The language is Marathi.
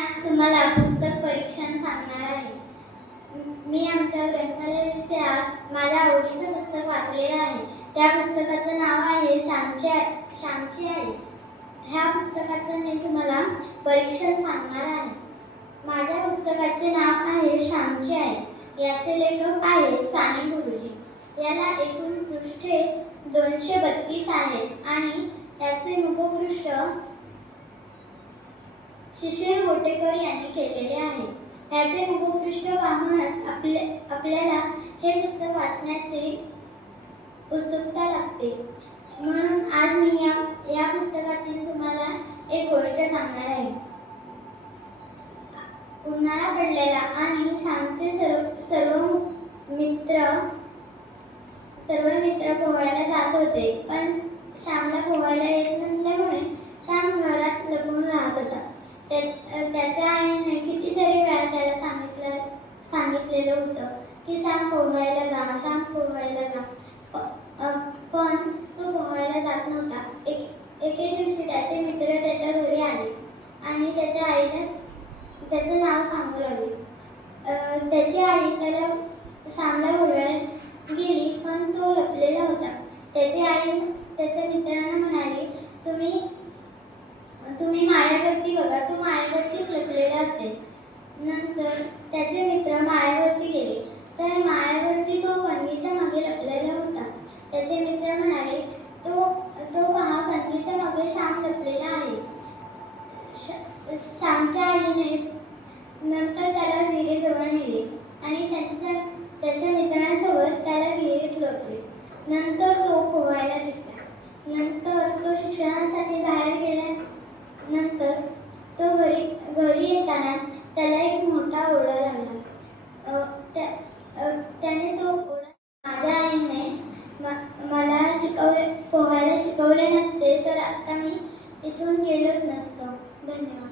आज तुम्हाला पुस्तक परीक्षण सांगणार आहे. मी आमच्या ग्रंथालय विषयात माझ्या आवडीचं पुस्तक वाचलेलं आहे. त्या पुस्तकाचं नाव आहे श्यामची आई. ह्या पुस्तकाचं मी तुम्हाला परीक्षण सांगणार आहे. माझ्या पुस्तकाचे नाव आहे श्यामची आई. याचे लेखक आहेत साने गुरुजी. याला एकूण पृष्ठे 232 आहेत आणि याचे मुखपृष्ठ शिशिर गोटेकर यांनी केलेले आहे. याचे मुखपृष्ठ पाहूनच आपल्याला हे पुस्तक वाचण्याची उत्सुकता लागते. म्हणून आज मी या पुस्तकातील तुम्हाला एक गोष्ट सांगणार आहे. उन्हाळा पडलेला आणि श्यामचे सर्व मित्र पोहायला जात होते, पण श्यामला पोहायला येत नसल्यामुळे श्याम घरात लपून राहत होता. त्याच्या आईने कितीतरी वेळा त्याला सांगितलेलं होतं की श्याम पोहायला जा. पण तो पोहायला जात नव्हता. एके दिवशी त्याचे मित्र त्याच्या घरी आले आणि त्याच्या आईने त्याचं नाव सांगू लागले. त्याची आई त्याला श्यामला बोलवायला गेली, पण तो लपलेला होता. त्याची आई त्याच्या मित्रांना म्हणाली, तुम्ही माळ्यावरती बघा, तो माळ्यावरतीच लपलेला असेल. नंतर त्याचे मित्र माळ्यावरती गेले, तर माळ्यावरती तो कणगीच्या मागे लपलेला होता. त्याचे मित्र म्हणाले, तो पहा, कणगीच्या मागे श्याम लपलेला आहे. श्यामच्या आईने नंतर त्याला विहिरीजवळ नेले आणि त्याच्या मित्रांसोबत त्याला विहिरीत लोटले. नंतर तो पोहायला शिकला. नंतर तो शिक्षणासाठी बाहेर गेल्यानंतर तो घरी येताना त्याला एक मोठा ओढा लागला. त्याने तो ओढा, माझ्या आईने मला पोहायला शिकवले नसते तर आता मी इथून गेलोच नसतो. धन्यवाद.